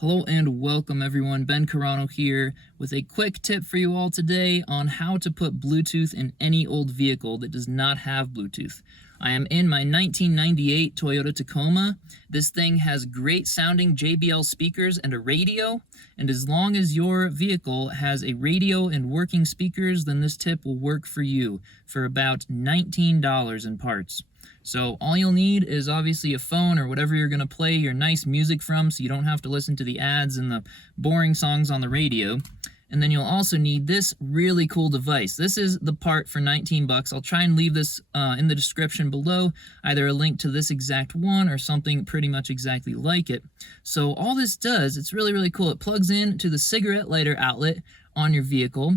Hello and welcome everyone, Ben Carano here with a quick tip for you all today on how to put Bluetooth in any old vehicle that does not have Bluetooth. I am in my 1998 Toyota Tacoma. This thing has great sounding JBL speakers and a radio, and as long as your vehicle has a radio and working speakers, then this tip will work for you for about $19 in parts. So all you'll need is obviously a phone or whatever you're going to play your nice music from so you don't have to listen to the ads and the boring songs on the radio. And then you'll also need this really cool device. This is the part for 19 bucks. I'll try and leave this in the description below, either a link to this exact one or something pretty much exactly like it. So all this does, it's really cool. It plugs in to the cigarette lighter outlet on your vehicle.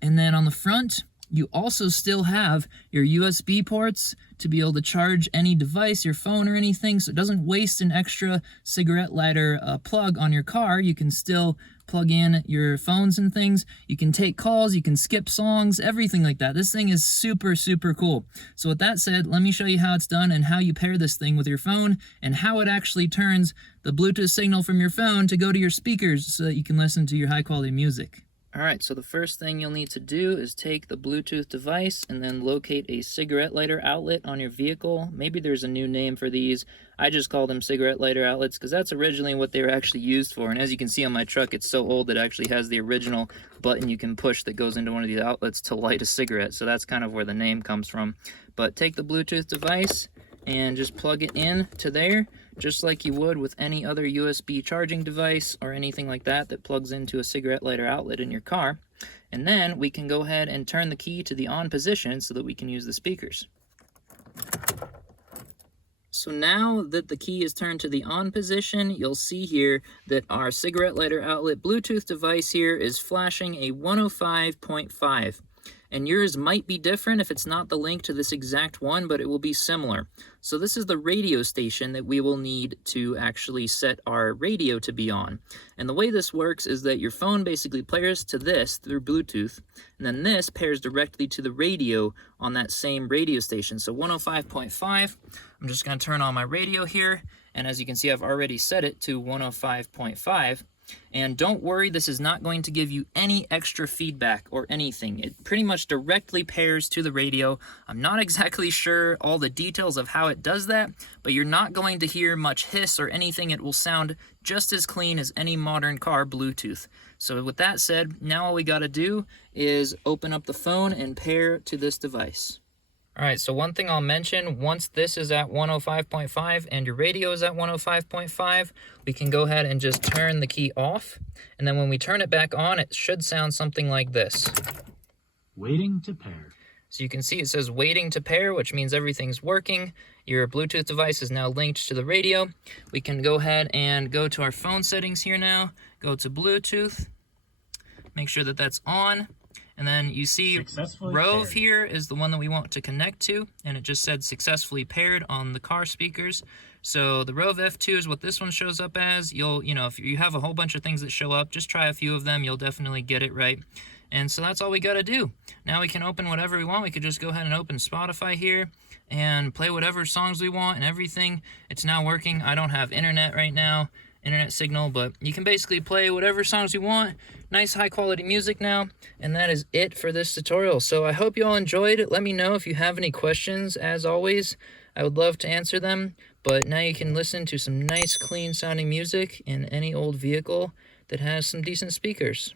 And then on the front, you also still have your USB ports to be able to charge any device, your phone or anything, so it doesn't waste an extra cigarette lighter plug on your car. You can still plug in your phones and things. You can take calls, you can skip songs, everything like that. This thing is super cool. So with that said, let me show you how it's done and how you pair this thing with your phone and how it actually turns the Bluetooth signal from your phone to go to your speakers so that you can listen to your high quality music. Alright, so the first thing you'll need to do is take the Bluetooth device and then locate a cigarette lighter outlet on your vehicle. Maybe there's a new name for these. I just call them cigarette lighter outlets because that's originally what they were actually used for. And as you can see on my truck, it's so old it actually has the original button you can push that goes into one of these outlets to light a cigarette. So that's kind of where the name comes from. But take the Bluetooth device and just plug it in to there, just like you would with any other USB charging device or anything like that that plugs into a cigarette lighter outlet in your car. And then we can go ahead and turn the key to the on position so that we can use the speakers. So now that the key is turned to the on position, you'll see here that our cigarette lighter outlet Bluetooth device here is flashing a 105.5. And yours might be different if it's not the link to this exact one, but it will be similar. So this is the radio station that we will need to actually set our radio to be on. And the way this works is that your phone basically pairs to this through Bluetooth, and then this pairs directly to the radio on that same radio station. So 105.5, I'm just going to turn on my radio here, and as you can see, I've already set it to 105.5. And don't worry, this is not going to give you any extra feedback or anything. It pretty much directly pairs to the radio. I'm not exactly sure all the details of how it does that, but you're not going to hear much hiss or anything. It will sound just as clean as any modern car Bluetooth. So with that said, now all we got to do is open up the phone and pair to this device. Alright, so one thing I'll mention, once this is at 105.5 and your radio is at 105.5, we can go ahead and just turn the key off. And then when we turn it back on, it should sound something like this. Waiting to pair. So you can see it says waiting to pair, which means everything's working. Your Bluetooth device is now linked to the radio. We can go ahead and go to our phone settings here now. Go to Bluetooth. Make sure that that's on. And then you see Rove here is the one that we want to connect to, and it just said successfully paired on the car speakers. So the Rove F2 is what this one shows up as. If you have a whole bunch of things that show up, just try a few of them. You'll definitely get it right. And so that's all we got to do. Now we can open whatever we want. We could just go ahead and open Spotify here and play whatever songs we want and everything. It's now working. I don't have internet right now. Internet signal, but you can basically play whatever songs you want. Nice high quality music now, and that is it for this tutorial. So I hope you all enjoyed it. Let me know if you have any questions. As always, I would love to answer them, but now you can listen to some nice clean sounding music in any old vehicle that has some decent speakers.